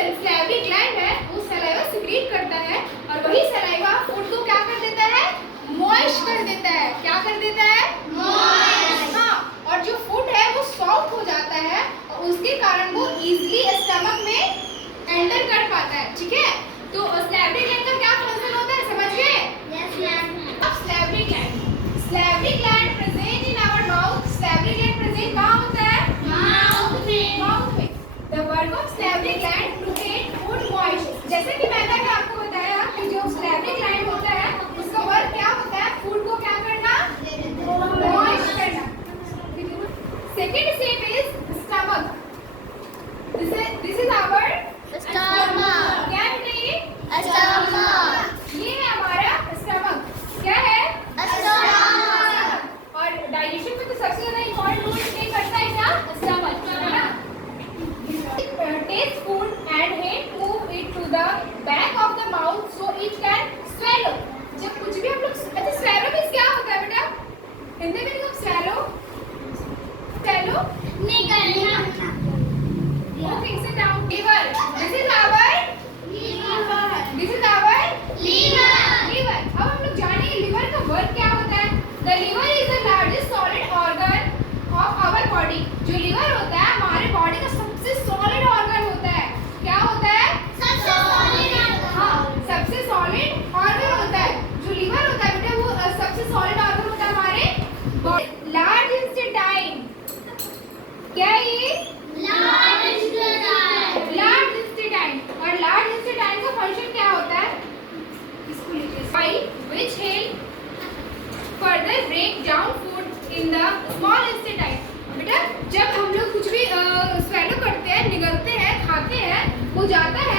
Salivary gland है वो saliva secrete करता है और वही सलाइवा फूड को क्या कर देता है, मॉइस्ट कर देता है। क्या कर देता है, मॉइस्ट। हाँ, और जो फूड है वो सॉफ्ट हो जाता है और उसके कारण वो इजीली स्टमक में एंटर कर पाता है। ठीक है, तो सैलिवरी ग्लैंड का क्या फंक्शन होता है, समझ गए? Yes ma'am. अब salivary gland present in our mouth. Salivary gland present कहाँ होता है, माउथ में। माउथ में। The work of salivary gland to get food moist. जैसे कि मैंने अभी आपको बताया कि जो सैलिवरी ग्लैंड होता है उसका वर्क क्या होता है, फूड को क्या करना, मॉइस्ट करना। Second step is stomach. This is our stomach. क्या है ये, स्टमक। ये है हमारा स्टमक। क्या है, स्टमक। और डाइजेशन में तो सबसे ज्यादा इंपॉर्टेंट रोल प्ले करता है क्या, स्टमक, है ना? Takes food and it move it to the back of the mouth so it can swallow. जब कुछ भी हम लोग, अच्छा swallow मीन्स क्या होता है बेटा, हिंदी में हम swallow निकलना। okay, sit down. Liver. This is our liver. अब हम लोग जानेंगे liver का वर्क क्या होता है। The liver is the largest solid organ of our body. जो liver होता है हमारे बॉडी का सबसे सॉलिड ऑर्गन होता है। क्या होता है, सबसे सॉलिड। हाँ, सबसे सॉलिड ऑर्गन होता है। जो लिवर होता है बेटा वो सबसे सॉलिड ऑर्गन होता है हमारे बॉडी। लार्ज इंटेस्टाइन, क्या है ये, लार्ज इंटेस्टाइन। Large intestine. और लार्ज इंटेस्टाइन का फंक्शन क्या होता है, इसको लीजिए, which help further break down food in the small intestine. बेटा जब हम लोग कुछ भी स्वेलो करते हैं, निगलते हैं, खाते हैं, वो जाता है